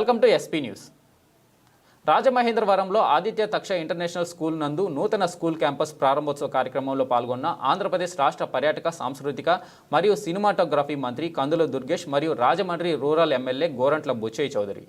Welcome to SP news రాజమహేంద్రవరంలో Aditya Taksha international school నందు నూతన స్కూల్ క్యాంపస్ ప్రారంభోత్సవ కార్యక్రమంలో పాల్గొన్న ఆంధ్రప్రదేశ్ రాష్ట్ర పర్యాటక సాంస్కృతిక మరియు సినిమాటోగ్రఫీ మంత్రి కందుల దుర్గేష్ మరియు రాజమండ్రి రూరల్ ఎమ్మెల్యే గోరంట్ల బుచ్చయ్య చౌదరి.